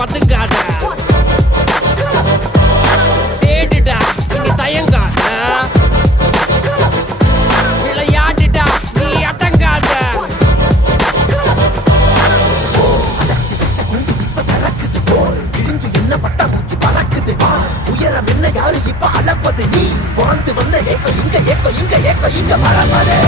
பதுங்காத, தேடுடா இனி தயங்காத, விளையாடுடா நீ அடங்காத. என்ன பட்டாம்பூச்சி பறக்குது, உயரம் என்ன யாரு இப்ப அளப்பது, நீ வாழ்ந்து வந்த ஏக்கம் இங்க ஏக்கம் இங்க ஏக்கம் இங்க பரம்பரை.